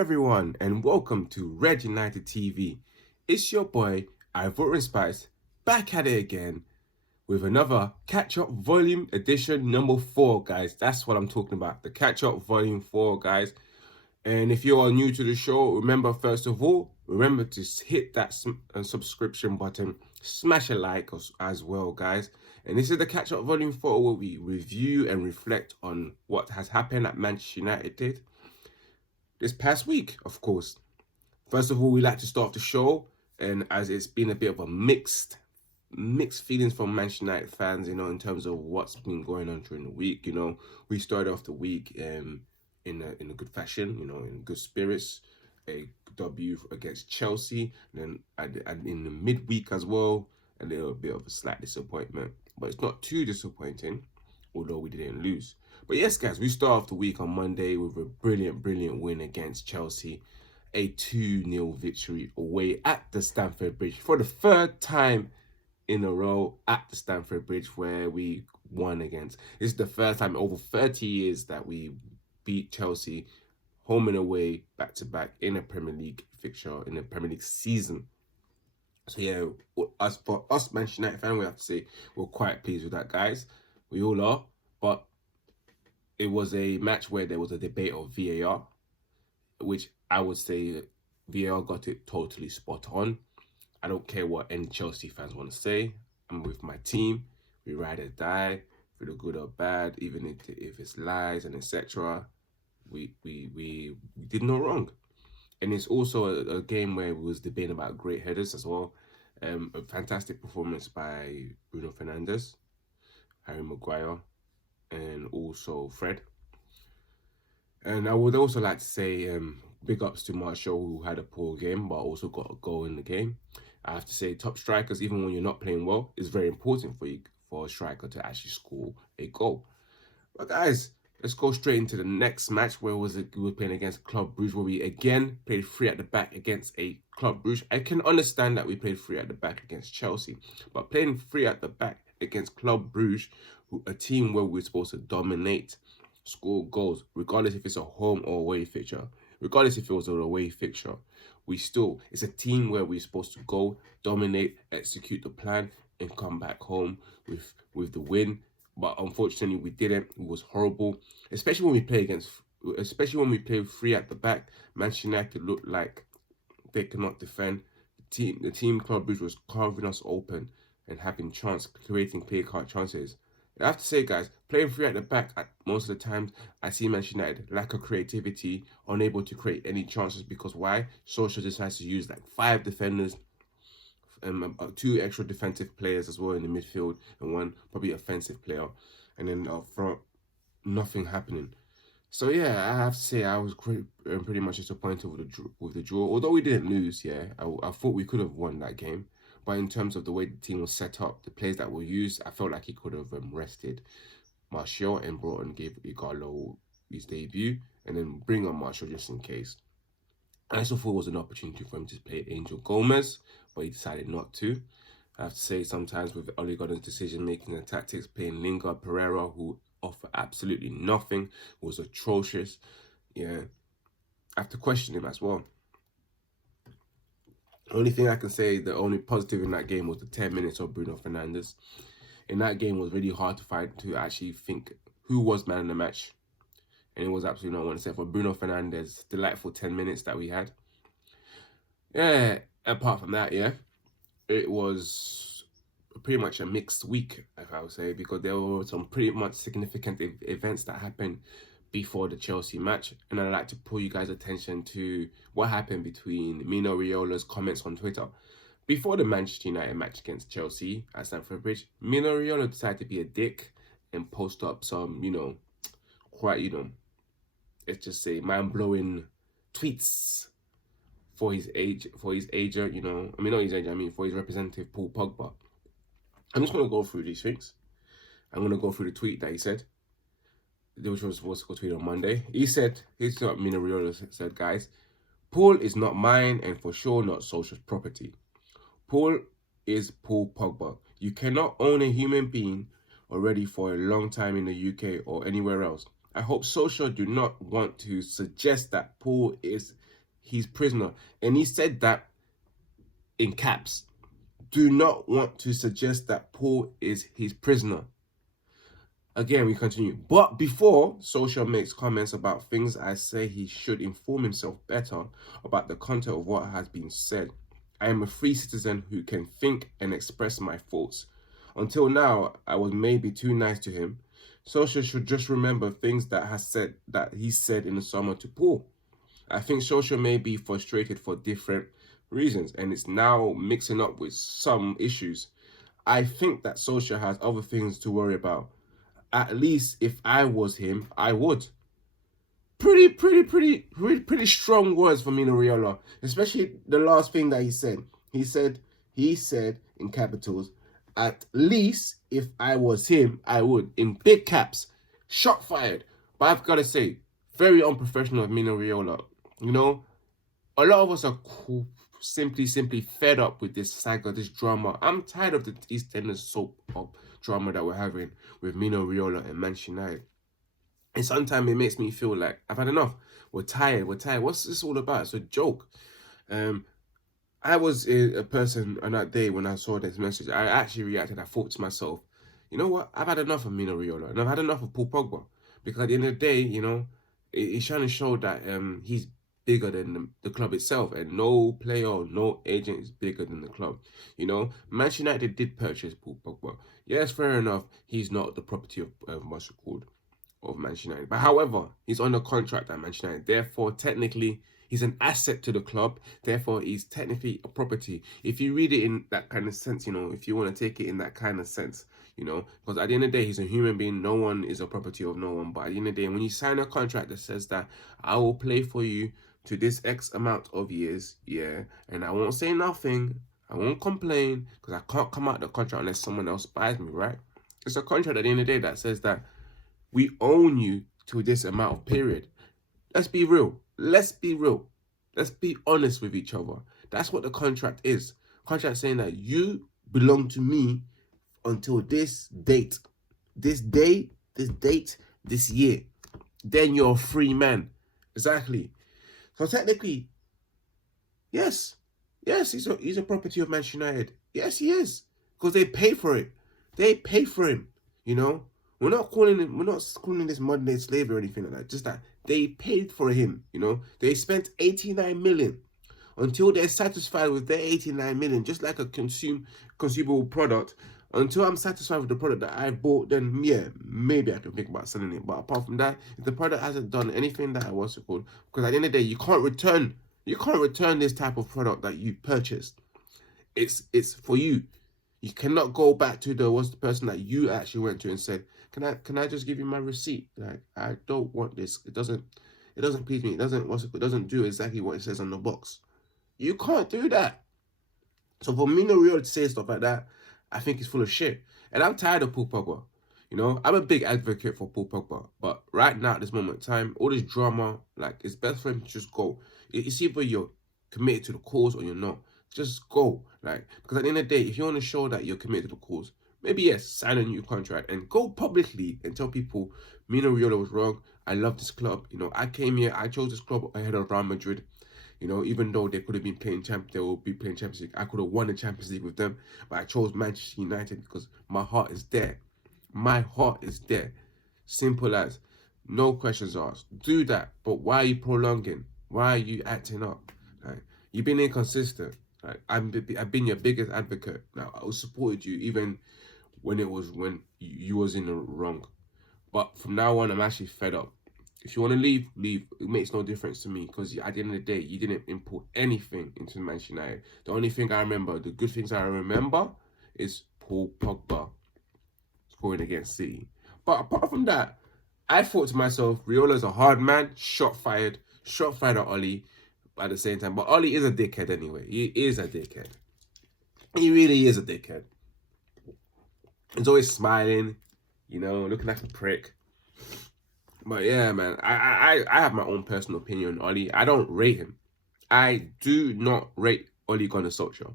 everyone, and welcome to Red United TV. It's your boy, Ivorian Spice, back at it again with another catch-up volume edition number 4, guys. That's what I'm talking about, the catch-up volume 4, guys. And if you are new to the show, remember, first of all, remember to hit that subscription button, smash a like as well, guys. And this is the catch-up volume 4, where we review and reflect on what has happened at Manchester United this past week, of course. First of all, we like to start off the show, and as it's been a bit of a mixed feelings from Manchester United fans, in terms of what's been going on during the week. We started off the week in a good fashion, in good spirits, a W against Chelsea, and then in the midweek as well, a little bit of a slight disappointment, but it's not too disappointing, although we didn't lose. But yes, guys, we start off the week on Monday with a brilliant win against Chelsea. A 2-0 victory away at the Stamford Bridge for the third time in a row at the Stamford Bridge, where we won against. This is the first time in over 30 years that we beat Chelsea home and away back-to-back in a Premier League fixture, in a Premier League season. So yeah, for us Manchester United fans, we have to say we're quite pleased with that, guys. We all are. But it was a match where there was a debate of VAR, which I would say VAR got it totally spot on. I don't care what any Chelsea fans want to say. I'm with my team. We ride or die, for the good or bad, even if it's lies and etc. We did no wrong. And it's also a game where we was debating about great headers as well. A fantastic performance by Bruno Fernandes, Harry Maguire, and also Fred. And I would also like to say big ups to Martial, who had a poor game but also got a goal in the game. I have to say, top strikers, even when you're not playing well, is very important for a striker to actually score a goal. But guys, let's go straight into the next match. Where was it? We were playing against Club Brugge, where we again played 3 at the back against a Club Brugge. I can understand that we played 3 at the back against Chelsea, but playing 3 at the back against Club Brugge, a team where we're supposed to dominate, score goals, regardless if it's a home or away fixture. Regardless if it was an away fixture, it's a team where we're supposed to go, dominate, execute the plan, and come back home with the win. But unfortunately, we didn't. It was horrible, especially when we play 3 at the back. Manchester United looked like they cannot defend. The team Club Brugge was carving us open and creating clear-cut chances. I have to say, guys, playing 3 at the back, most of the times, I see Manchester United lack of creativity, unable to create any chances. Because why? Solskjaer decides to use like 5 defenders, 2 extra defensive players as well in the midfield, and 1 probably offensive player, and then up front, nothing happening. So yeah, I have to say I was pretty much disappointed with the draw. Although we didn't lose, yeah, I thought we could have won that game. But in terms of the way the team was set up, the players that were used, I felt like he could have rested Martial and brought and gave Igalo his debut, and then bring on Martial just in case. I also thought it was an opportunity for him to play Angel Gomez, but he decided not to. I have to say, sometimes with Ole Gunnar's decision-making and tactics, playing Lingard, Pereira, who offer absolutely nothing, was atrocious. Yeah, I have to question him as well. Only thing I can say, the only positive in that game was the 10 minutes of Bruno Fernandes. In that game, it was really hard to actually think who was man of the match. And it was absolutely no one except for Bruno Fernandes. Delightful 10 minutes that we had. Yeah, apart from that, yeah, it was pretty much a mixed week, if I would say, because there were some pretty much significant events that happened before the Chelsea match, and I'd like to pull you guys' attention to what happened between Mino Raiola's comments on Twitter. Before the Manchester United match against Chelsea at Stamford Bridge, Mino Raiola decided to be a dick and post up some, quite, let's just say mind-blowing tweets for his agent, for his representative, Paul Pogba. I'm just going to go through these things. I'm going to go through the tweet that he said, which was supposed to go tweet on Monday. He said, here's what Mino Raiola said, guys. Paul is not mine and for sure not Solskjaer's property. Paul is Paul Pogba. You cannot own a human being already for a long time in the UK or anywhere else. I hope Solskjaer do not want to suggest that Paul is his prisoner. And he said that in caps. Do not want to suggest that Paul is his prisoner. Again, we continue. But before Social makes comments about things, I say he should inform himself better about the content of what has been said. I am a free citizen who can think and express my thoughts. Until now, I was maybe too nice to him. Social should just remember things that he said in the summer to Paul. I think Social may be frustrated for different reasons, and it's now mixing up with some issues. I think that Social has other things to worry about. At least if I was him, I would. Pretty strong words from Mino Raiola, especially the last thing that he said. He said in capitals, at least if I was him, I would, in big caps. Shot fired. But I've got to say, very unprofessional of Mino Raiola. You know, a lot of us are cool, simply fed up with this saga, this drama. I'm tired of the East Enders soap op drama that we're having with Mino Raiola and Manchester United. And sometimes it makes me feel like I've had enough. We're tired. What's this all about? It's a joke. I was a person on that day when I saw this message. I actually reacted. I thought to myself, you know what? I've had enough of Mino Raiola, and I've had enough of Paul Pogba, because at the end of the day, you know, it's trying to show that he's bigger than the club itself, and no player or no agent is bigger than the club. You know, Manchester United did purchase Paul Pogba. Yes, fair enough. He's not the property of what's it called, of Manchester United. But however, he's on a contract at Manchester United. Therefore, technically, he's an asset to the club. Therefore, he's technically a property. If you read it in that kind of sense, you know, if you want to take it in that kind of sense, you know, because at the end of the day, he's a human being. No one is a property of no one. But at the end of the day, when you sign a contract that says that I will play for you to this X amount of years, yeah, and I won't say nothing, I won't complain, because I can't come out of the contract unless someone else buys me, right? It's a contract at the end of the day that says that we own you to this amount of period. Let's be real. Let's be real. Let's be honest with each other. That's what the contract is. Contract saying that you belong to me until this date. This day, this date, this year. Then you're a free man. Exactly. So technically, yes, he's a property of Manchester United. Yes, he is, because they pay for it. They pay for him. You know, we're not calling this modern day slavery or anything like that. Just that they paid for him. You know, they spent 89 million. Until they're satisfied with their 89 million, just like a consumable product. Until I'm satisfied with the product that I bought, then yeah, maybe I can think about selling it. But apart from that, if the product hasn't done anything that I was supposed, because at the end of the day, you can't return this type of product that you purchased. It's for you. You cannot go back to the person that you actually went to and said, can I just give you my receipt? Like, I don't want this. It doesn't please me. It doesn't do exactly what it says on the box. You can't do that. So for Mino Raiola to say stuff like that, I think he's full of shit. And I'm tired of Paul Pogba. You know, I'm a big advocate for Paul Pogba. But right now, at this moment in time, all this drama, like, it's best for him to just go. It's either you're committed to the cause or you're not. Just go. Like, because at the end of the day, if you want to show that you're committed to the cause, maybe yes, sign a new contract and go publicly and tell people Mino Raiola was wrong. I love this club. You know, I came here, I chose this club ahead of Real Madrid. You know, even though they could have been playing they will be playing Champions League. I could have won the Champions League with them, but I chose Manchester United because my heart is there. My heart is there. Simple as. No questions asked. Do that. But why are you prolonging? Why are you acting up? Like, you've been inconsistent. Like, I've been your biggest advocate. Now, I supported you even when you was in the wrong. But from now on, I'm actually fed up. If you want to leave, leave. It makes no difference to me, because at the end of the day, you didn't import anything into Manchester United. The only thing I remember, the good things I remember, is Paul Pogba scoring against City. But apart from that, I thought to myself, Riola's a hard man. Shot fired at Ollie. But at the same time, but Ollie is a dickhead anyway. He is a dickhead. He really is a dickhead. He's always smiling, you know, looking like a prick. But yeah, man, I have my own personal opinion on Ollie. I don't rate him. I do not rate Ole Gunnar Solskjaer.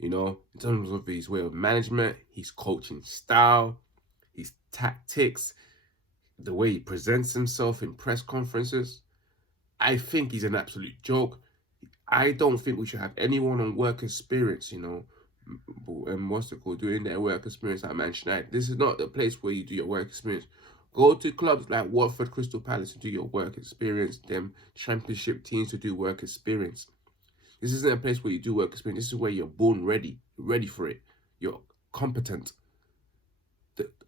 You know, in terms of his way of management, his coaching style, his tactics, the way he presents himself in press conferences. I think he's an absolute joke. I don't think we should have anyone on work experience, you know, and what's it called, doing their work experience at Manchester United. This is not the place where you do your work experience. Go to clubs like Watford, Crystal Palace to do your work experience, them championship teams to do work experience. This isn't a place where you do work experience. This is where you're born ready, ready for it. You're competent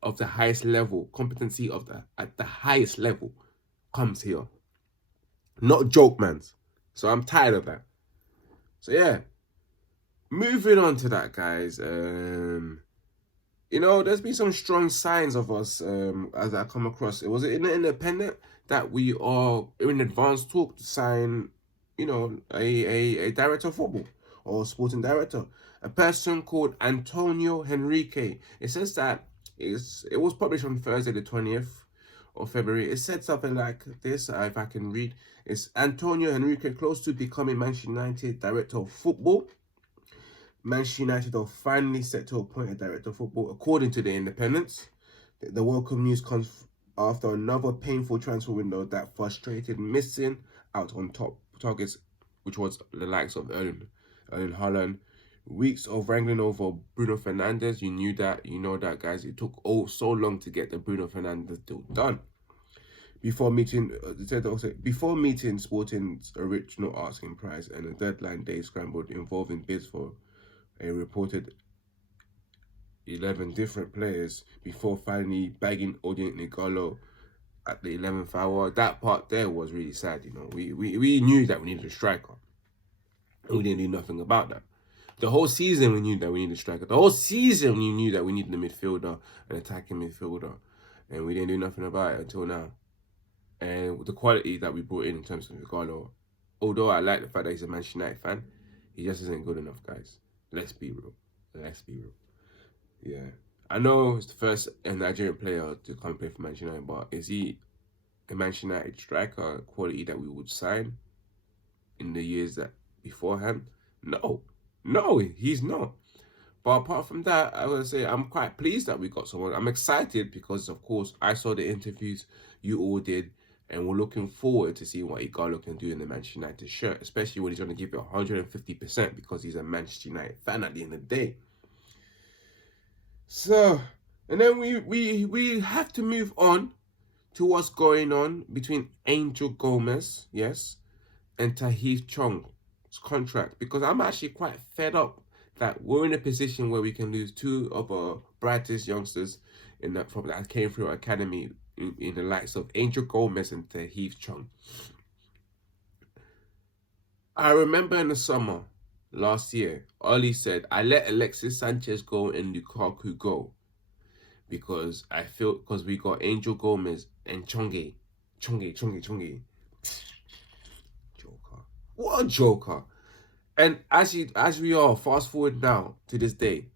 of the highest level. Competency of at the highest level comes here. Not joke, man. So I'm tired of that. So yeah, moving on to that, guys. You know, there's been some strong signs of us as I come across. It was in the Independent that we are in advanced talk to sign, you know, a director of football or sporting director, a person called Antonio Henrique. It says that it was published on Thursday the 20th of February. It said something like this, if I can read. It's Antonio Henrique close to becoming Manchester United director of football. Manchester United are finally set to appoint a director of football, according to the Independents. The welcome news comes after another painful transfer window that frustrated missing out on top targets, which was the likes of Erling Haaland. Weeks of wrangling over Bruno Fernandes. You know that, guys. It took so long to get the Bruno Fernandes deal done. Before meeting Sporting's original asking price and a deadline day scrambled involving bids for a reported 11 different players before finally bagging Odion Igalo at the 11th hour. That part there was really sad, you know. We knew that we needed a striker. We didn't do nothing about that. The whole season we knew that we needed a striker. The whole season we knew that we needed a midfielder, an attacking midfielder. And we didn't do nothing about it until now. And the quality that we brought in terms of Igalo, although I like the fact that he's a Manchester United fan, he just isn't good enough, guys. Let's be real. Let's be real. Yeah. I know it's the first Nigerian player to come play for Manchester United, but is he a Manchester United striker quality that we would sign in the years that beforehand? No. No, he's not. But apart from that, I would say I'm quite pleased that we got someone. I'm excited because, of course, I saw the interviews you all did, and we're looking forward to see what Igalo can do in the Manchester United shirt, especially when he's going to give it 150% because he's a Manchester United fan at the end of the day. So, and then we have to move on to what's going on between Angel Gomez, yes, and Tahith Chong's contract, because I'm actually quite fed up that we're in a position where we can lose two of our brightest youngsters that came through our academy in the likes of Angel Gomez and Tahith Chong. I remember in the summer last year, Oli said, I let Alexis Sanchez go and Lukaku go because we got Angel Gomez and Chongi. Joker. What a joker. And as we are fast forward now to this day,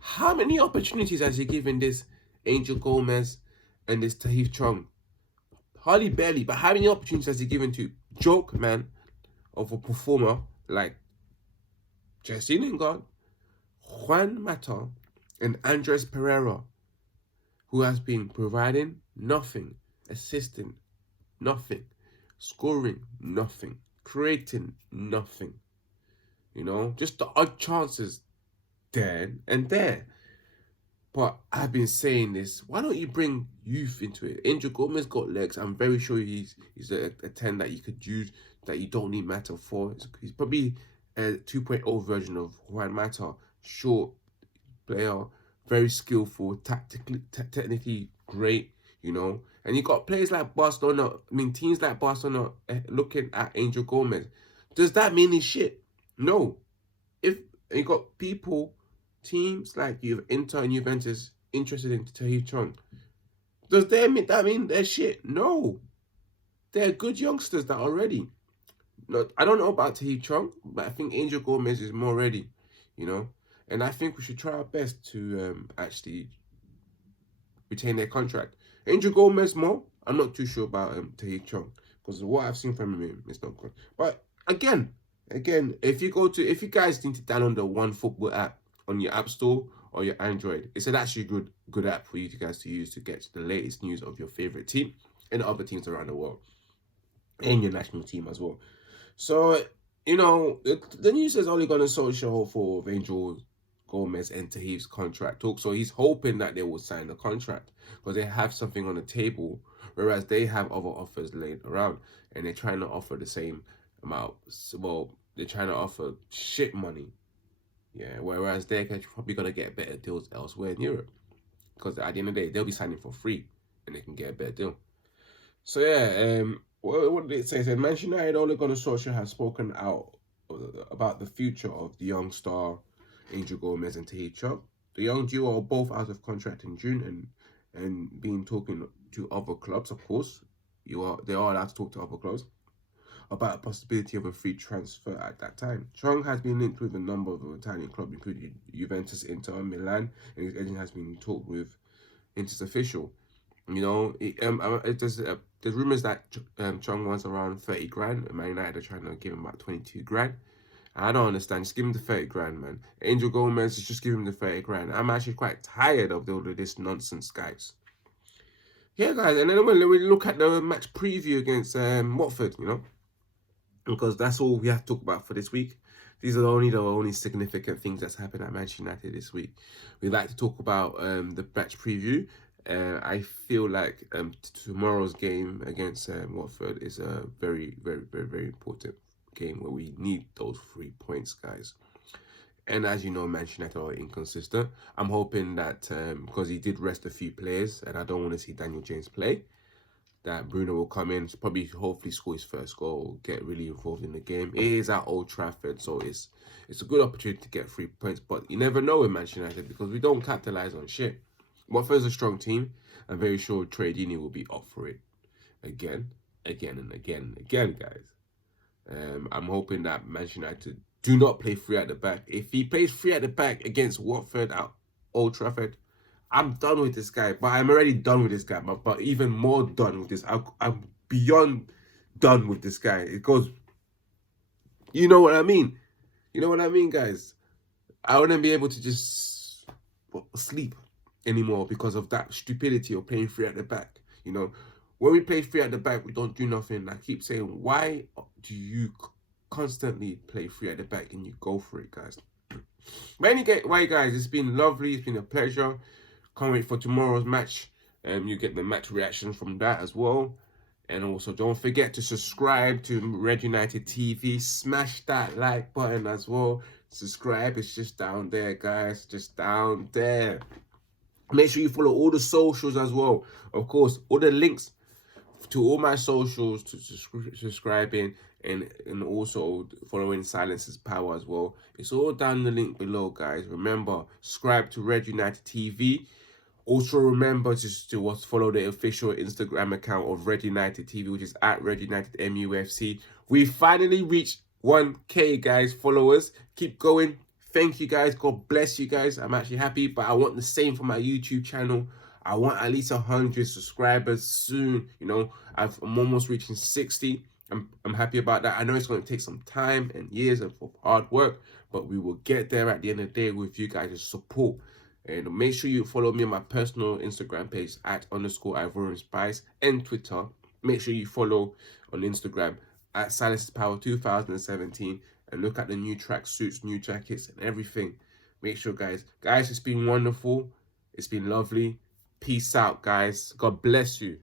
how many opportunities has he given this Angel Gomez and this Tahith Chong? Hardly barely, but how many opportunities has he given to joke man of a performer like Jesse Lingard, Juan Mata, and Andres Pereira, who has been providing nothing, assisting nothing, scoring nothing, creating nothing. You know, just the odd chances there and there. But I've been saying this. Why don't you bring youth into it? Angel Gomez got legs. I'm very sure he's a 10 that you could use, that you don't need Mata for. He's probably a 2.0 version of Juan Mata. Short player, very skillful, technically great, you know. And you got players like Barcelona, teams like Barcelona looking at Angel Gomez. Does that mean he's shit? No. If you got teams like Inter and Juventus interested in Tahith Chong, does that mean they're shit? No. They're good youngsters that are ready. No, I don't know about Tahith Chong, but I think Angel Gomez is more ready, you know. And I think we should try our best to actually retain their contract. Angel Gomez more. I'm not too sure about Tahith Chong because what I've seen from him is not good. But again, if you guys need to download the One Football app on your App Store or your Android, it's an actually good app for you guys to use to get the latest news of your favorite team and other teams around the world and your national team as well. So you know, the news is only going to social for Angel Gomez and Tahiv's contract talk. So he's hoping that they will sign the contract because they have something on the table, whereas they have other offers laid around and they're trying to offer the same amount. Well, they're trying to offer shit money. Yeah, whereas they're probably going to get better deals elsewhere in Europe because at the end of the day, they'll be signing for free and they can get a better deal. So yeah, what did it say? It said Manchester United Ole Gunnar Solskjaer has spoken out about the future of the young star Angel Gomez and Tahith Chong. The young duo are both out of contract in June and been talking to other clubs. Of course, they are allowed to talk to other clubs about a possibility of a free transfer at that time. Chong has been linked with a number of Italian clubs, including Juventus, Inter, Milan, and his agent has been talked with Inter's official. You know, there's rumors that Chong wants around 30 grand, and Man United are trying to give him about 22 grand. I don't understand. Just give him the 30 grand, man. Angel Gomez, just give him the 30 grand. I'm actually quite tired of all of this nonsense, guys. Yeah, guys, and then when we look at the match preview against Watford, you know, because that's all we have to talk about for this week. These are the only significant things that's happened at Manchester United this week. We'd like to talk about the match preview. I feel like tomorrow's game against Watford is a very, very, very, very important game where we need those 3 points, guys. And as you know, Manchester United are inconsistent. I'm hoping that because he did rest a few players, and I don't want to see Daniel James play, that Bruno will come in, probably hopefully score his first goal, get really involved in the game. It is at Old Trafford, so it's a good opportunity to get 3 points. But you never know with Manchester United because we don't capitalise on shit. Watford's a strong team. I'm very sure Trey Deeney will be up for it again, and again, guys. I'm hoping that Manchester United do not play free at the back. If he plays free at the back against Watford at Old Trafford, I'm done with this guy. But I'm already done with this guy. But even more done with this. I'm beyond done with this guy. It goes, you know what I mean? You know what I mean, guys? I wouldn't be able to just sleep anymore because of that stupidity of playing free at the back. You know, when we play free at the back, we don't do nothing. I keep saying, why do you constantly play free at the back and you go for it, guys? But anyway, guys, it's been lovely. It's been a pleasure. Can't wait for tomorrow's match. You get the match reaction from that as well. And also, don't forget to subscribe to Red United TV. Smash that like button as well. Subscribe. It's just down there, guys. Just down there. Make sure you follow all the socials as well. Of course, all the links to all my socials, to subscribing and also following Silence's Power as well. It's all down the link below, guys. Remember, subscribe to Red United TV. Also remember to follow the official Instagram account of Red United TV, which is at Red United MUFC. We finally reached 1K, guys, followers. Keep going. Thank you, guys. God bless you, guys. I'm actually happy, but I want the same for my YouTube channel. I want at least 100 subscribers soon. You know, I'm almost reaching 60. I'm happy about that. I know it's going to take some time and years of hard work, but we will get there at the end of the day with you guys' support. And make sure you follow me on my personal Instagram page at _Ivorian Spice and Twitter. Make sure you follow on Instagram at Silence's Power 2017 and look at the new track suits, new jackets, and everything. Make sure, guys, it's been wonderful. It's been lovely. Peace out, guys. God bless you.